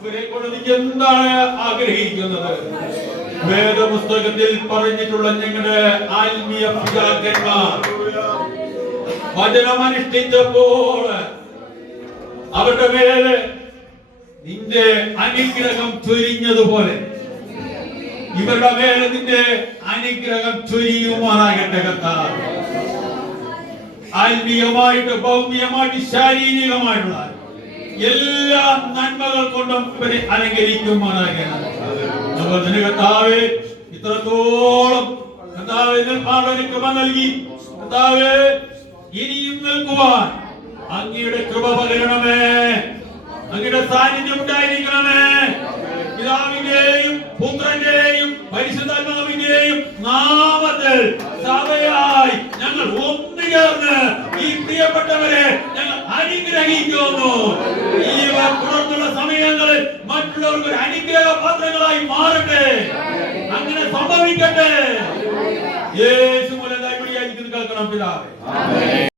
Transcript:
അവരെ കൊണ്ട് എന്താണ് ആഗ്രഹിക്കുന്നത്? വേദപുസ്തകത്തിൽ പറഞ്ഞിട്ടുള്ള ഞങ്ങളുടെ ആത്മീയ പിതാക്കന്മാർ വചനമനുഷ്ഠിച്ചപ്പോൾ അവരുടെ മേലെ നിന്റെ അനുഗ്രഹം ചൊരിഞ്ഞതുപോലെ ഇവരുടെ മേലെ നിന്റെ അനുഗ്രഹം ചൊരിയുമാറാകട്ടെ കർത്താവേ. ആത്മീയമായിട്ട്, ഭൗമികമായിട്ട്, ശാരീരികമായിട്ടുള്ള എല്ലാ നന്മകൾ കൊണ്ടും ഇവരെ അലങ്കരിക്കുമാറാകണം. കർത്താവേ, ഇത്രത്തോളം കർത്താവേ നിർമ്മാണ കൃപ നൽകി കർത്താവേ ഇനിയും നൽകുവാൻ അങ്ങയുടെ കൃപ പകരണമേ. അങ്ങയുടെ സാന്നിധ്യം ഉണ്ടായിരിക്കണമേ. പിതാവിന്റെയും പുത്രന്റെയും പരിശുദ്ധാത്മാവിന്റെയും നാമത്തിൽ സഭയായി ഞങ്ങൾ ഒന്നുചേർന്ന് ഈ പ്രിയപ്പെട്ടവരെ ഞങ്ങൾ അനുഗ്രഹിക്കുന്നു. ഈ തുടർന്നുള്ള സമയങ്ങളിൽ മറ്റുള്ളവർക്ക് ഒരു അനുഗ്രഹ പാത്രങ്ങളായി മാറട്ടെ. അങ്ങനെ സംഭവിക്കട്ടെ. യേശു മൂലം കേൾക്കണം പിതാവേ.